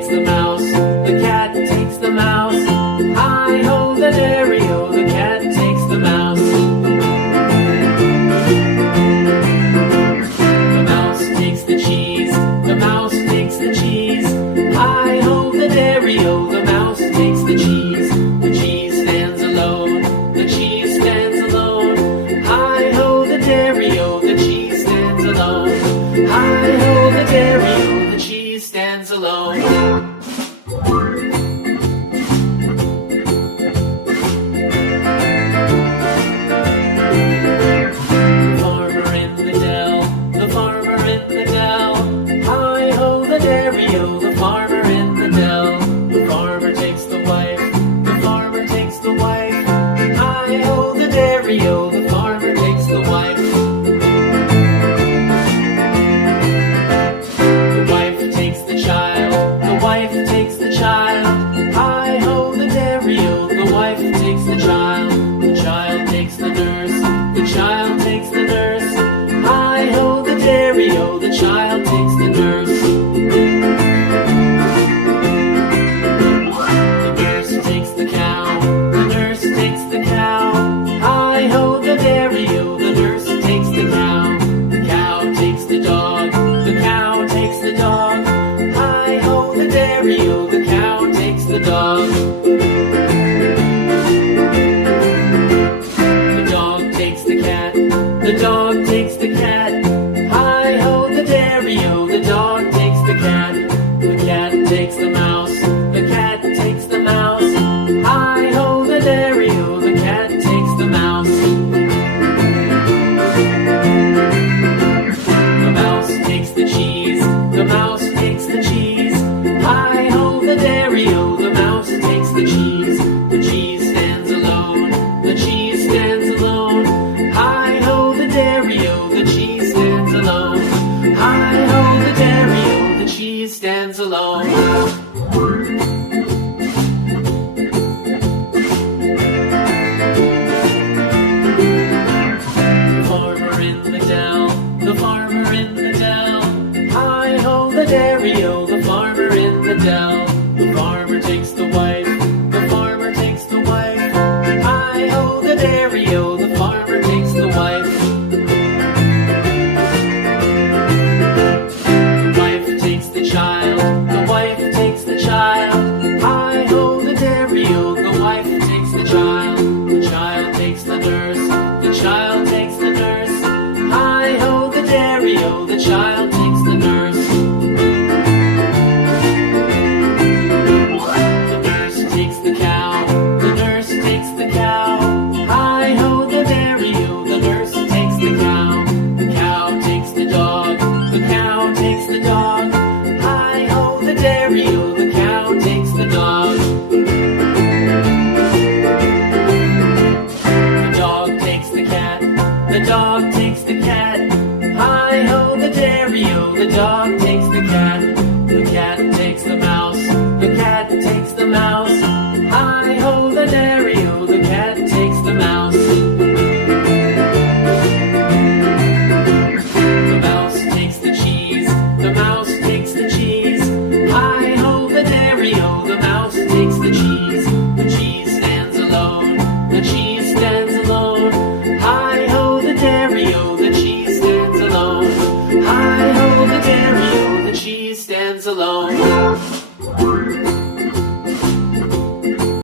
takes the mouse, the cat takes the mouse. Hi-ho, the dairy-o, the cat takes the mouse. The mouse takes the cheese, the mouse takes the cheese. Hi-ho, the dairy-o, the mouse takes the cheese. The cheese stands alone, the cheese stands alone. Hi-ho, the dairy-o, the cheese stands alone. Hi-ho, the dairy-o, the cheese stands alone. The farmer in the dell. The farmer takes the wife, the farmer takes the wife. Hi-ho, the dairy-o, the farmer takes the wife. The wife takes the child, the wife takes the child. Hi-ho, the dairy-o, the wife takes the child. The child takes the nurse, the child takes the nurse. Hi-ho, the dairy-o, the child takes the nurse. The cow takes the dog. The dog takes the cat. The dog takes the cat. Hi-ho, the dairy-o, the dog takes the cat. The cat takes the mouse. The cat takes the mouse. Hi-ho, the dairy-o, the cat takes the mouse. The mouse takes the cheese. The mouse takes the cheese. Hi-ho, the dairy-o, the mouse takes the cheese. The cheese stands alone, the cheese stands alone. Hi-ho, the dairy-o, the cheese stands alone. Hi-ho, the dairy-o, the cheese stands alone. The farmer in the dell, the farmer in the dell. Hi-ho, the dairy-o, the farmer in the dell. The farmer takes the wife, the farmer takes the wife. Hi-ho, the dairy-o, the farmer takes the wife. The wife takes the child, the wife takes the child. Hi-ho, the dairy-o, the wife takes the child. The child takes the nurse, the child takes the nurse. Hi-ho, the dairy-o, the child takes the nurse. The cow, the nurse takes the cow. Hi-ho, the dairy-o, the nurse takes the cow. The cow takes the dog, the cow takes the dog. Hi-ho, the dairy-o, the cow takes the dog. The dog takes the cat, the dog takes the cat. Hi-ho, the dairy-o, the dog takes the cat. The cat takes the mouse, the cat takes the mouse. Hi-ho, the dairy-o, the cat takes the mouse. The mouse takes the cheese, the mouse takes the cheese. Hi-ho, the dairy-o, the mouse takes the cheese. The cheese stands alone, the cheese stands alone. Hi-ho, the dairy-o, the cheese stands alone. Hi-ho, the dairy-o, the cheese stands alone.